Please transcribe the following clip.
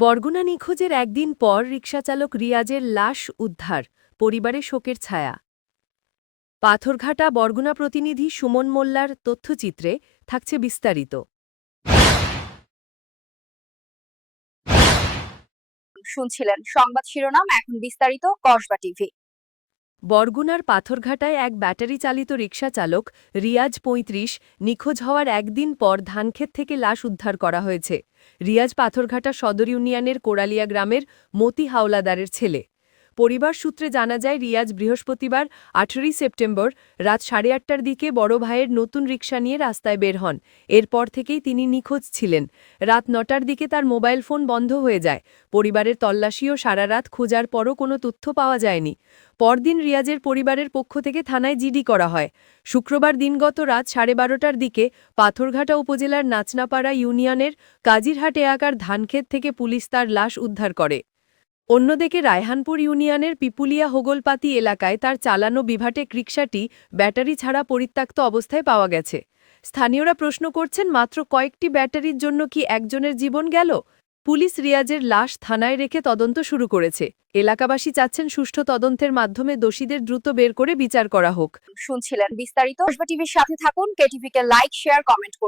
বরগুনা নিখোঁজের একদিন পর রিকশাচালক রিয়াজের লাশ উদ্ধার পরিবারে শোকের ছায়া। পাথরঘাটা বরগুনা প্রতিনিধি সুমন মোল্লার তথ্যচিত্রে থাকছে বিস্তারিত। শুনছিলেন সংবাদ শিরোনাম এখন বিস্তারিত কসবা টিভি। বরগুনার পাথরঘাটায় এক ব্যাটারি চালিত রিকশা চালক রিয়াজ পঁয়ত্রিশ নিখোঁজ হওয়ার একদিন পর ধানক্ষেত থেকে লাশ উদ্ধার করা হয়েছে। রিয়াজ পাথরঘাটা সদর ইউনিয়নের কোড়ালিয়া গ্রামের মতি হাওলাদারের ছেলে। পরিবার সূত্রে জানা যায়, রিয়াজ বৃহস্পতিবার, আঠেরোই সেপ্টেম্বর রাত সাড়ে আটটার দিকে বড় ভাইয়ের নতুন রিকশা নিয়ে রাস্তায় বের হন। এরপর থেকেই তিনি নিখোঁজ ছিলেন। রাত নটার দিকে তার মোবাইল ফোন বন্ধ হয়ে যায়। পরিবারের তল্লাশি ও সারা রাত খোঁজার পরও কোনো তথ্য পাওয়া যায়নি। পরদিন রিয়াজের পরিবারের পক্ষ থেকে থানায় জিডি করা হয়। শুক্রবার দিনগত রাত সাড়ে বারোটার দিকে পাথরঘাটা উপজেলার নাচনাপাড়া ইউনিয়নের কাজিরহাট এলাকার ধানক্ষেত থেকে পুলিশ তার লাশ উদ্ধার করে। অন্যদিকে রায়হানপুর ইউনিয়নের পিপুলিয়া হোগলপাতি এলাকায় তার চালানো বিভাটেক রিকশাটি ব্যাটারি ছাড়া পরিত্যক্ত অবস্থায় পাওয়া গেছে। স্থানীয়রা প্রশ্ন করছেন, মাত্র কয়েকটি ব্যাটারির জন্য কি একজনের জীবন গেল? পুলিশ রিয়াজের লাশ থানায় রেখে তদন্ত শুরু করেছে। এলাকাবাসী চাচ্ছেন সুষ্ঠু তদন্তের মাধ্যমে দোষীদের দ্রুত বের করে বিচার করা হোক। শুনছিলেন বিস্তারিত। টিভির সাথে থাকুন কেটিভিকে লাইক, শেয়ার, কমেন্ট করুন।